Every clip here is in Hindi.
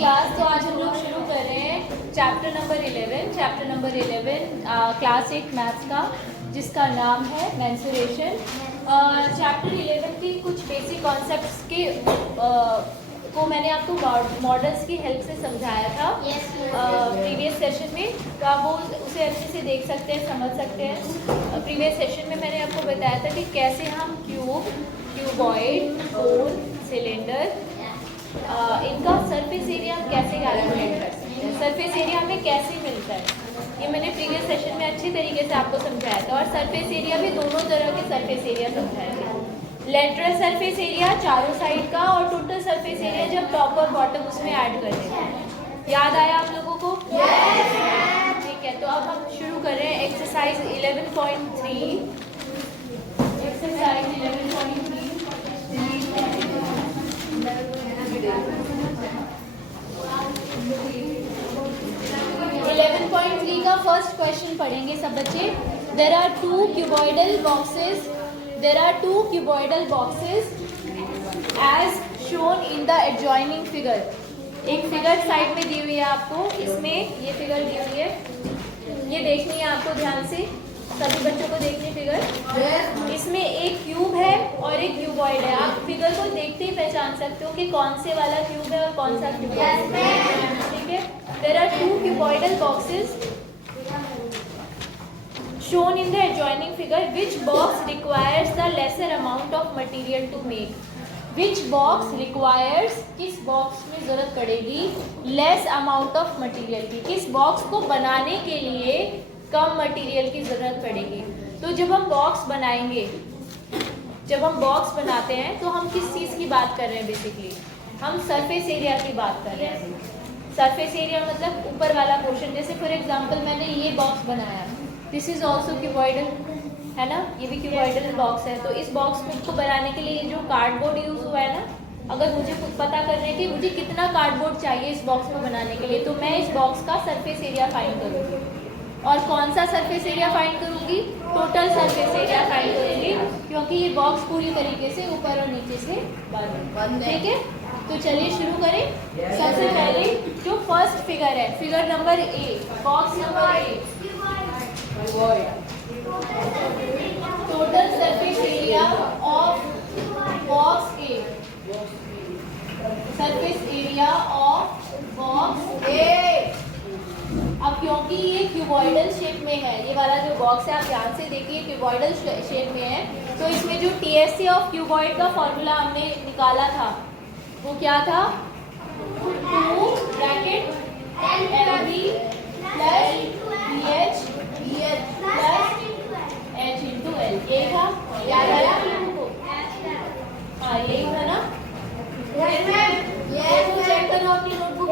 क्लास। तो आज हम लोग शुरू कर रहे हैं चैप्टर नंबर 11 क्लास 8 मैथ्स का, जिसका नाम है मेंसुरेशन। चैप्टर 11 की कुछ बेसिक कॉन्सेप्ट्स के को मैंने आपको मॉडल्स की हेल्प से समझाया था प्रीवियस सेशन में, तो आप वो उसे अच्छे से देख सकते हैं, समझ सकते हैं। प्रीवियस सेशन में मैंने आपको बताया था कि कैसे हम क्यूब, क्यूबॉइड, कोन, सिलेंडर, इनका सरफेस एरिया हम कैसे कैलकुलेट कर सकते हैं, सरफेस एरिया हमें कैसे मिलता है, ये मैंने प्रीवियस सेशन में अच्छी तरीके से आपको समझाया था। और सरफेस एरिया भी दोनों तरह के सरफेस एरिया समझाएंगे, लेटरल सरफेस एरिया चारों साइड का, और टोटल सरफेस एरिया जब टॉप और बॉटम उसमें ऐड कर देते हैं। याद आया आप लोगों को? ठीक है, तो अब हम शुरू कर रहे हैं एक्सरसाइज 11.3। एक्सरसाइज 11.3 11.3 का फर्स्ट क्वेश्चन पढ़ेंगे सब बच्चे। There are two cuboidal boxes as shown in the adjoining figure. एक फिगर साइड में दी हुई है आपको, इसमें ये फिगर दी हुई है, ये देखनी है आपको ध्यान से, सभी बच्चों को देखनी फिगर। इसमें एक क्यूब है और एक क्यूबॉइड है। आप फिगर को देखते ही पहचान सकते हो कि कौन से वाला क्यूब है और कौन सा क्यूबॉइड है, ठीक है। There are two cuboidal boxes shown in the adjoining figure. Which box requires the lesser amount of material to make? Which box requires, किस बॉक्स में जरूरत पड़ेगी लेस अमाउंट ऑफ मटेरियल की, किस बॉक्स को बनाने के लिए कम मटेरियल की जरूरत पड़ेगी। तो जब हम बॉक्स बनाएंगे, जब हम बॉक्स बनाते हैं तो हम किस चीज़ की बात कर रहे हैं? बेसिकली हम सरफेस एरिया की बात कर रहे हैं। सरफेस एरिया मतलब ऊपर वाला पोर्शन। जैसे फॉर एग्जांपल मैंने ये बॉक्स बनाया, दिस इज ऑल्सो क्यूबॉइडल, है ना, ये भी क्यूबॉइडल बॉक्स है। तो इस बॉक्स को बनाने के लिए ये जो कार्डबोर्ड यूज हुआ है ना, अगर मुझे कुछ पता करना है कि मुझे कितना कार्डबोर्ड चाहिए इस बॉक्स को बनाने के लिए, तो मैं इस बॉक्स का सरफेस एरिया फाइंड करूँगी। और कौन सा सरफेस एरिया फाइंड करूँगी? टोटल सरफेस एरिया फाइंड करूँगी, क्योंकि ये बॉक्स पूरी तरीके से ऊपर और नीचे से बंद है, ठीक है। तो चलिए शुरू करें। सबसे पहले जो फर्स्ट फिगर है, figure number A, box number A, total surface area of box A, surface area of box A. अब क्योंकि ये क्यूबॉइडल शेप में है, ये वाला जो बॉक्स है आप ध्यान से देखिए क्यूबॉइडल शेप में है, तो इसमें जो टीएससी ऑफ क्यूबॉइड का फॉर्मूला हमने निकाला था वो क्या था? 2 bracket LB plus BH plus H into L, ये था। याद आया आपको? हाँ यही था ना? देखो चेक करो अपनी नोटबुक।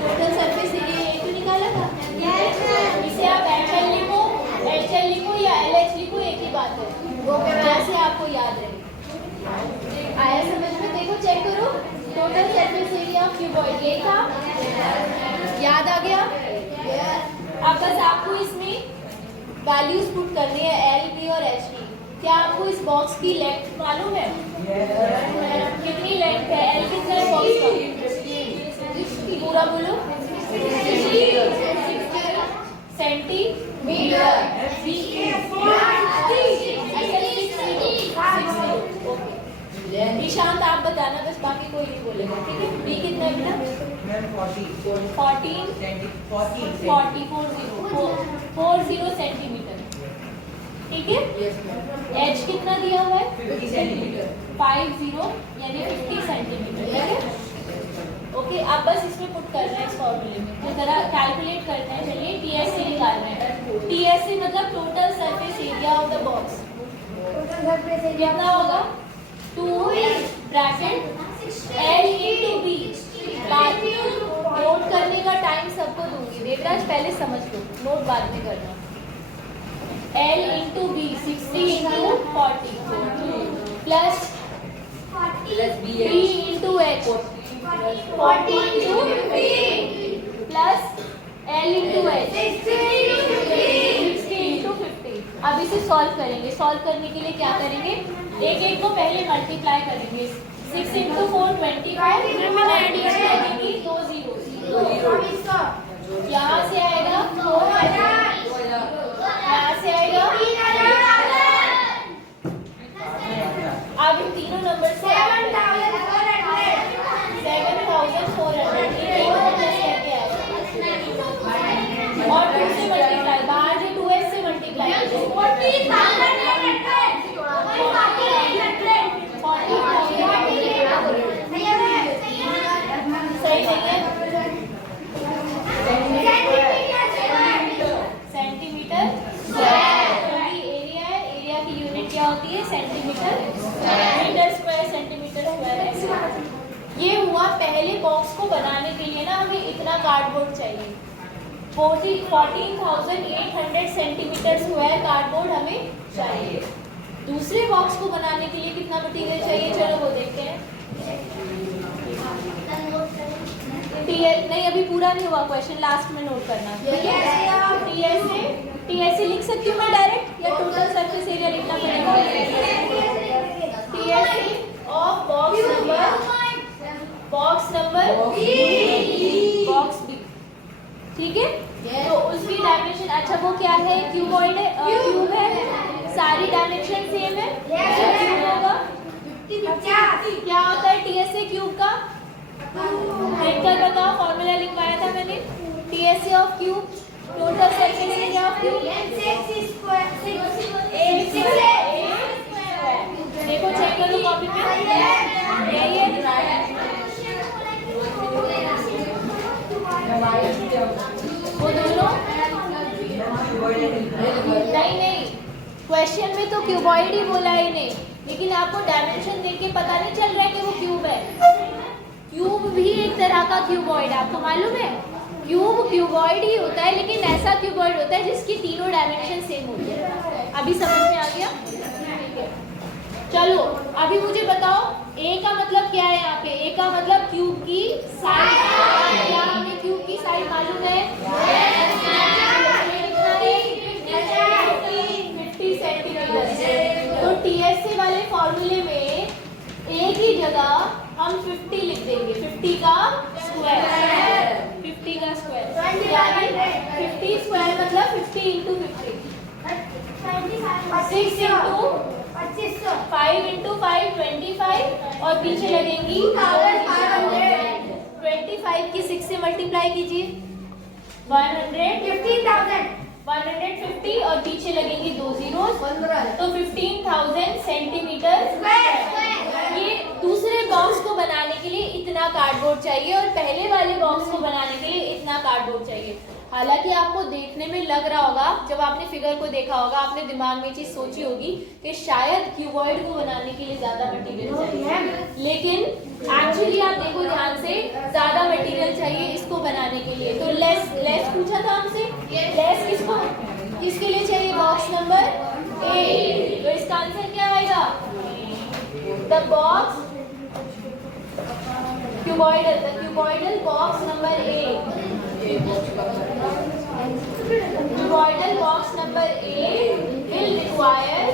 टोटल सरफेस एरिया यही तो निकाला था। इसे आप HL लिखो या LH लिखो, एक ही बात है, जैसे आपको याद रहे। आया समझ में? देखो चेक करो, total surface area of cuboid ये था, याद आ गया? अब बस आपको इसमें वैल्यूज पुट करनी है, L, B और H की। क्या आपको इस बॉक्स की लेंथ मालूम है? कितनी लेंथ है? L कितना है बॉक्स का? पूरा बोलो। 60 सेंटीमीटर। निशांत आप बताना, बस बाकी कोई नहीं बोलेगा, ठीक है। बी कितना है बेटा? 40 सेंटीमीटर, ठीक है। एच कितना दिया हुआ है? 50 सेंटीमीटर, 50 यानी 50 सेंटीमीटर, ठीक है। ओके, अब बस इसमें पुट करना है इस फॉर्मूले में, तो जरा कैलकुलेट करना है। चलिए टीएससी निकालना है। टीएससी मतलब total surface area of the box. कितना होगा? 2 bracket L into B। Note करने का टाइम सबको दूंगी, देवराज पहले समझ लो, नोट बाद में करना। L into B 60 into 40 plus B into H 40 into 50 plus L into H 60 into 50। अब इसे सॉल्व करेंगे। सॉल्व करने के लिए क्या करेंगे? एक एक को पहले मल्टीप्लाई करेंगे। 6 इंटू 4 25, फिर मैंने एडिशन लगेगी 2 0 बनाने के लिए ना हमें इतना कार्डबोर्ड चाहिए। 14,800 सेंटीमीटर स्क्वायर कार्डबोर्ड हमें चाहिए। दूसरे बॉक्स को बनाने के लिए कितना मटेरियल चाहिए, चलो वो देखते हैं। नहीं, अभी पूरा नहीं हुआ क्वेश्चन, लास्ट में नोट करना। टीएसए लिख सकती हूँ मैं डायरेक्ट, या टोटल सरफेस एरिया लिखना पड़ेगा? TSA of box number box B, ठीक है। तो उसकी डायमेंशन, अच्छा वो क्या है, क्यूबॉइड है, क्यूब है, सारी डायमेंशन सेम है। क्यूब होगा, क्या होता है टीएसए क्यूब का, देखकर बताओ, फॉर्मूला लिखवाया था मैंने। TSA of cube, total surface area of cube, देखो चेक करो कॉपी पे, यही है। वो दोनों नहीं, क्वेश्चन में तो क्यूबॉइड ही बोला ही नहीं, लेकिन आपको डायमेंशन देख के पता नहीं चल रहा है कि वो क्यूब है। क्यूब भी एक तरह का क्यूबॉइड, आपको मालूम है। क्यूब क्यूबॉइड ही होता है, लेकिन ऐसा क्यूबॉइड होता है जिसकी तीनों डायमेंशन सेम होती है। अभी समझ में आ गया? चलो अभी मुझे बताओ, ए का मतलब क्या है यहाँ पे? ए का मतलब क्यूब की साइड। क्या हमें क्यूब की साइड मालूम है? 50 सेंटीमीटर। तो टीएसए वाले फॉर्मूले में ए की जगह हम 50 लिख देंगे, 50 का स्क्वायर, 50 का स्क्वायर, 50 स्क्वायर मतलब 50 इंटू 50, 6 इंटू 5 इंटू 5 25, और पीछे लगेंगी 25 की 6 से मल्टीप्लाई कीजिए, 150, और पीछे लगेंगी 2 जीरोस, तो 15,000 सेंटीमीटर। ये दूसरे बॉक्स को बनाने के लिए इतना कार्डबोर्ड चाहिए, और पहले वाले बॉक्स को बनाने के लिए इतना कार्डबोर्ड चाहिए। हालांकि आपको देखने में लग रहा होगा, जब आपने फिगर को देखा होगा, आपने दिमाग में चीज सोची होगी कि शायद क्यूबॉइड को बनाने के लिए ज्यादा मटेरियल चाहिए, लेकिन एक्चुअली आप देखो ध्यान से, ज्यादा मटेरियल चाहिए इसको बनाने के लिए। तो लेस पूछा था हमसे, लेस किसके लिए चाहिए? बॉक्स नंबर ए। तो इसका आंसर क्या आएगा? The box cuboidal box number A. Cuboidal box number A will require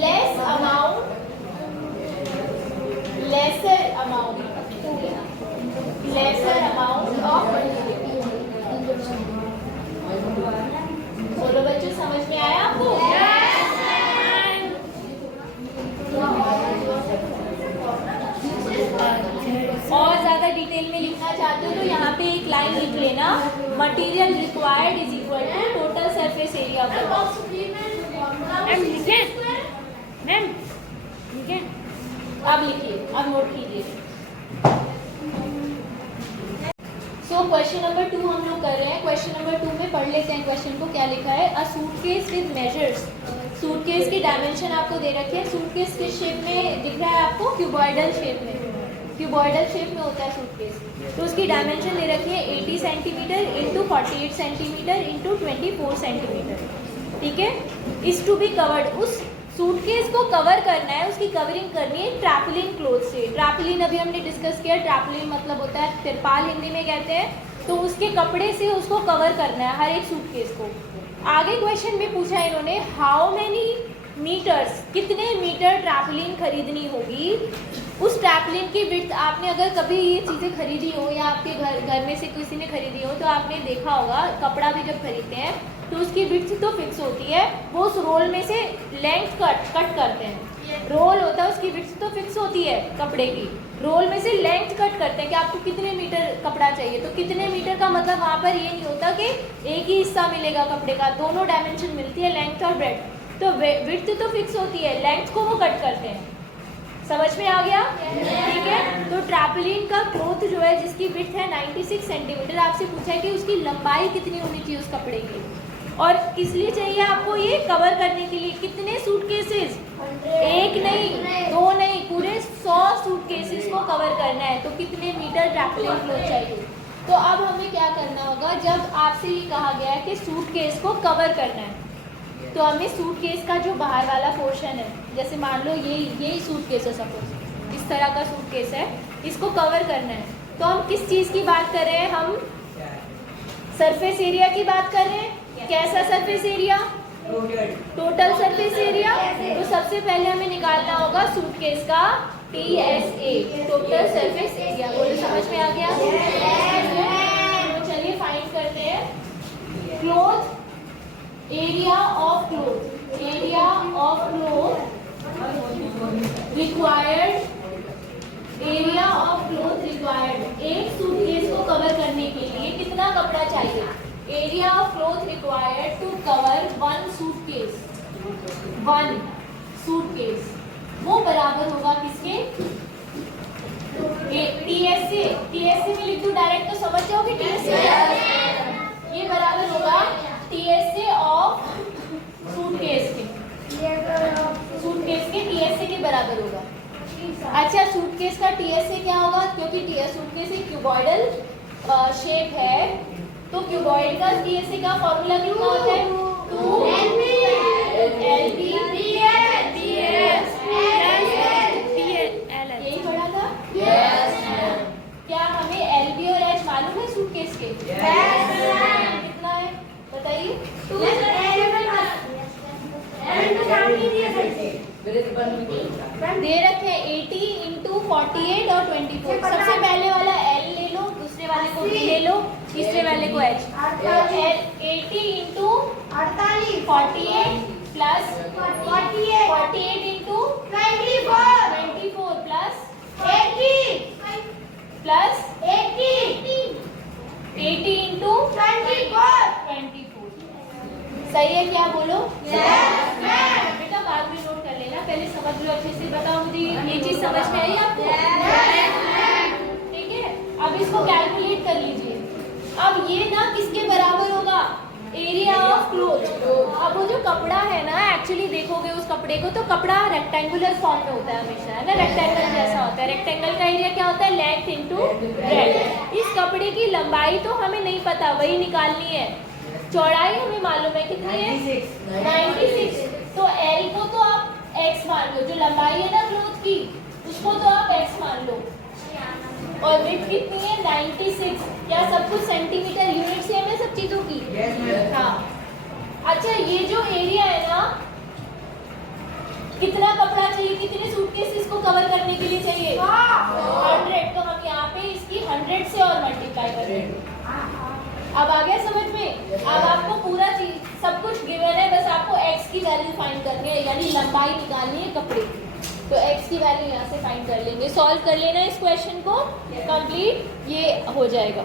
lesser amount of material। बोलो बच्चों, समझ में आया आपको? और ज्यादा डिटेल में लिखना चाहते हो तो यहाँ पे एक लाइन लिख लेना, material required is equal to total surface area of the box. Ma'am अब लिखिए, अब नोट कीजिए। सो क्वेश्चन नंबर 2 हम लोग कर रहे हैं। क्वेश्चन नंबर 2 में पढ़ लेते हैं क्वेश्चन को। क्या लिखा है? अ सूटकेस विद मेजर्स। सूटकेस की डायमेंशन आपको दे रखी है। सूटकेस किस शेप में दिख रहा है आपको? क्यूबॉइडल शेप में। क्यूबॉइडल शेप में होता है सूटकेस। तो उसकी डायमेंशन दे रखी है 80 centimetre into 48 centimetre into 24 centimetre, ठीक है। इज टू बी कवर्ड, उस सूटकेस को कवर करना है, उसकी कवरिंग करनी है ट्रैपलिन क्लोथ से। ट्रैपलिन अभी हमने डिस्कस किया, ट्रैपलिन मतलब होता है तिरपाल, हिंदी में कहते हैं। तो उसके कपड़े से उसको कवर करना है हर एक सूटकेस को। आगे क्वेश्चन में पूछा इन्होंने, हाउ मेनी मीटर्स, कितने मीटर ट्रैपलिन खरीदनी होगी। उस ट्रैपलिन की विड्थ, आपने अगर कभी ये चीज़ें खरीदी हो या आपके घर में से किसी ने खरीदी हो तो आपने देखा होगा, कपड़ा भी जब खरीदते हैं तो उसकी विड्थ तो फिक्स होती है, वो उस रोल में से लेंथ कट करते हैं। रोल होता है, उसकी विड्थ तो फिक्स होती है कपड़े की, रोल में से लेंथ कट करते हैं कि आपको कितने मीटर कपड़ा चाहिए। तो कितने मीटर का मतलब वहाँ पर ये नहीं होता कि एक ही हिस्सा मिलेगा कपड़े का, दोनों डायमेंशन मिलती है, लेंथ और ब्रेड्थ। तो विड्थ तो फिक्स होती है, लेंथ को वो कट करते हैं। समझ में आ गया? ठीक है। तो ट्रैपलिन का क्लोथ जो है जिसकी विड्थ है 96 सेंटीमीटर, आपसे पूछा है कि उसकी लंबाई कितनी होनी चाहिए उस कपड़े की। और किस लिए चाहिए आपको ये कवर करने के लिए? कितने सूटकेसेस? एक नहीं, दो नहीं, पूरे 100 सूटकेसेस को कवर करना है। तो कितने मीटर ट्रैवलिंग क्लॉथ चाहिए? तो अब हमें क्या करना होगा, जब आपसे ये कहा गया है कि सूटकेस को कवर करना है, तो हमें सूटकेस का जो बाहर वाला पोर्शन है, जैसे मान लो यही सूटकेस है, सपोज इस तरह का सूटकेस है, इसको कवर करना है। तो हम किस चीज़ की बात कर रहे हैं? हम सरफेस एरिया की बात कर रहे हैं। कैसा surface area? Total surface area. तो सबसे पहले हमें निकालना होगा सूटकेस का TSA, टोटल सरफेस एरिया। बोलो समझ में आ गया? तो चलिए फाइंड करते हैं। Cloth area of cloth, area of cloth required, area of cloth required. एक सूटकेस को कवर करने के लिए कितना कपड़ा चाहिए? Area of cloth required to cover one suitcase, one suitcase, वो बराबर होगा किसके? TSA। TSA में लिख दूं डायरेक्ट तो समझ जाओगे TSA। ये बराबर होगा TSA ऑफ सूटकेस के, सूटकेस के TSA के बराबर होगा। अच्छा, सूटकेस का TSA क्या होगा? क्योंकि सूटकेस एक क्यूबॉइडल शेप है, तो क्यूबॉइड का TSA का फॉर्मूला कितना होता है? 2LB यही पढ़ा था? क्या हमें LB और H मालूम है सूटकेस के? कितना है बताइए? दे रखे हैं 80 × 48 और 24। सबसे पहले वाला L ले लो, दूसरे वाले को B ले लो, तीसरे वाले को H। 80 × 48 plus 48 × 24 plus 80 plus 80 × 24। सही है क्या? बोलो बेटा, बाद में नोट कर लेना, पहले समझ लो अच्छे से। बताओ मुझे ये चीज समझ में आई आपको? ठीक है, अब इसको कैलकुलेट कर लीजिए। अब ये ना किसके बराबर होगा? Area of cloth. अब वो जो कपड़ा है ना, एक्चुअली देखोगे उस कपड़े को, तो कपड़ा रेक्टेंगुलर फॉर्म में होता है हमेशा, है ना, रेक्टेंगल जैसा होता है। रेक्टेंगल का एरिया क्या होता है? Length into breadth. इस कपड़े की लंबाई तो हमें नहीं पता, वही निकालनी है। चौड़ाई हमें मालूम है कितनी है? 96। तो L को तो आप x मान लो, जो लंबाई है ना क्लोथ की, उसको तो आप x मान लो। और विड्थ कितनी है? 96। क्या सब कुछ सेंटीमीटर यूनिट से है सब चीजों की? हाँ। अच्छा, ये जो एरिया है ना, कितना कपड़ा चाहिए? कितने सूटकेसेस को कवर करने के लिए चाहिए? 100। तो हम यहाँ पे इसकी 100 से और मल्टीप्लाई करेंगे। अब आ गया समझ में? अब आपको पूरा चीज सब कुछ गिवन है, बस आपको x की वैल्यू फाइंड करनी है, यानी लंबाई निकालनी है कपड़े की। तो x की वैल्यू यहाँ से फाइंड कर लेंगे। सॉल्व कर लेना इस क्वेश्चन को, कंप्लीट ये हो जाएगा।